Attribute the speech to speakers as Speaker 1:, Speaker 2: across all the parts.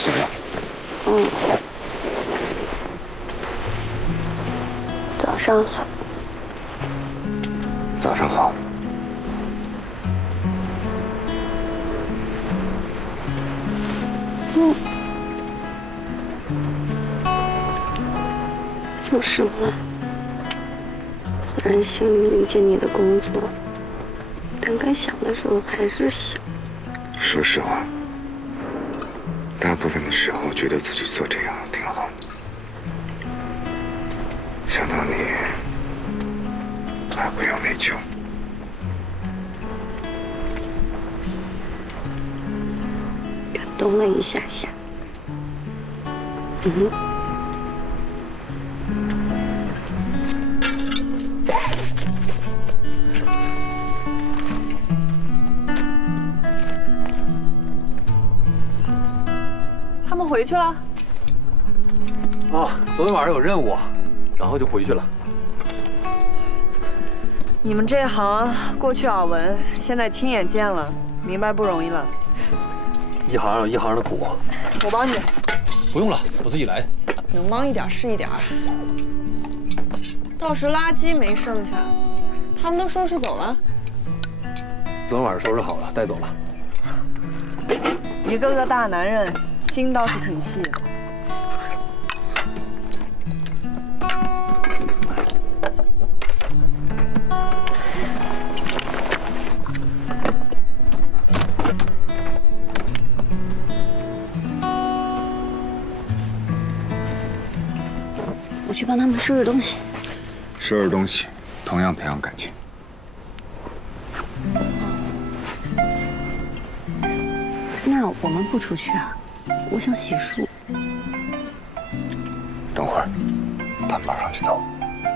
Speaker 1: 醒了。
Speaker 2: 早上好。
Speaker 1: 早上好。
Speaker 2: 说实话，虽然心里理解你的工作，但该想的时候还是想。
Speaker 1: 说实话，大部分的时候觉得自己做这样挺好的。想到你还会有内疚。
Speaker 2: 感动了一下下。
Speaker 3: 他们回去了。
Speaker 4: 啊，昨天晚上有任务，然后就回去了。
Speaker 3: 你们这行过去耳闻，现在亲眼见了，明白不容易了。
Speaker 4: 一行有一行的苦。
Speaker 3: 我帮你。
Speaker 4: 不用了，我自己来。
Speaker 3: 能帮一点是一点。到时垃圾没剩下，他们都收拾走了。
Speaker 4: 昨天晚上收拾好了，带走了。
Speaker 3: 一个个大男人，心倒是挺细的。
Speaker 2: 我去帮他们收拾东西。
Speaker 1: 收拾东西，同样培养感情。
Speaker 2: 那我们不出去啊？我想洗漱。
Speaker 1: 等会儿，他们马上就走。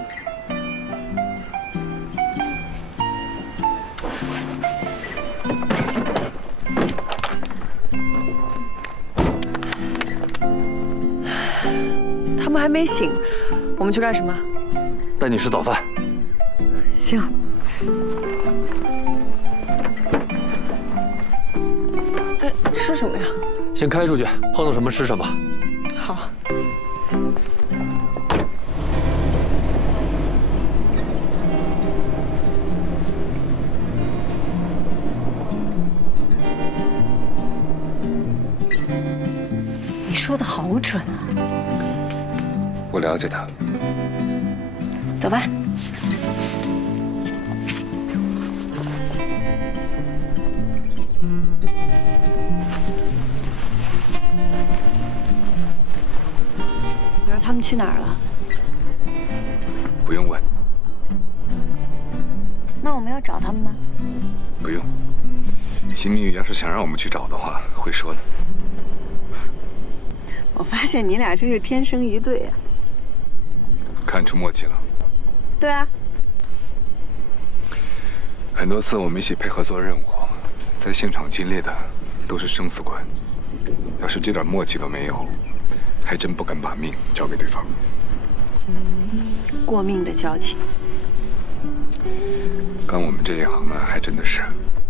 Speaker 3: 他们还没醒，我们去干什么？
Speaker 4: 带你吃早饭。
Speaker 3: 行。吃什么呀？
Speaker 4: 先开出去，碰到什么吃什么。
Speaker 3: 好。
Speaker 2: 你说的好准啊！
Speaker 1: 我了解他。
Speaker 2: 走吧。你说他们去哪儿了？
Speaker 1: 不用问。
Speaker 2: 那我们要找他们吗？
Speaker 1: 不用。秦明宇要是想让我们去找的话，会说的。
Speaker 2: 我发现你俩真是天生一对呀。
Speaker 1: 看出默契了。
Speaker 2: 对啊。
Speaker 1: 很多次我们一起配合做任务，在现场经历的都是生死关。要是这点默契都没有，还真不敢把命交给对方。
Speaker 2: 过命的交情。
Speaker 1: 干我们这一行呢，还真的是。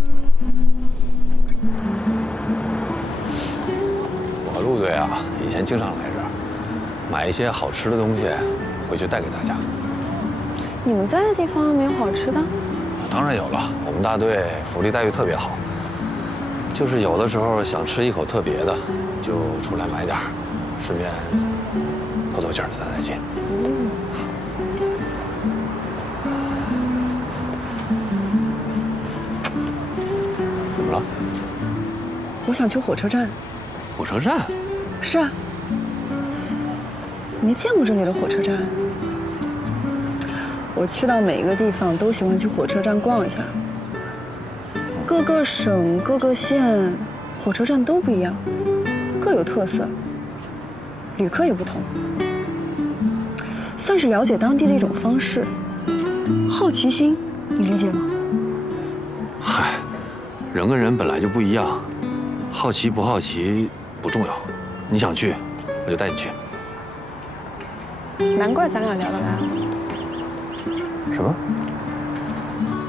Speaker 5: 我陆队啊，以前经常来这儿，买一些好吃的东西，回去带给大家。
Speaker 3: 你们在的地方没有好吃的？
Speaker 5: 当然有了，我们大队福利待遇特别好，就是有的时候想吃一口特别的，就出来买点儿，顺便透透气儿、散散心。怎么了？
Speaker 3: 我想去火车站。
Speaker 5: 火车站？
Speaker 3: 是啊。没见过这里的火车站。我去到每一个地方都喜欢去火车站逛一下。各个省、各个县，火车站都不一样，各有特色，旅客也不同，算是了解当地的一种方式。好奇心，你理解吗？
Speaker 5: 嗨，人跟人本来就不一样，好奇不好奇不重要，你想去，我就带你去。
Speaker 3: 难怪咱俩聊得来。
Speaker 5: 什么？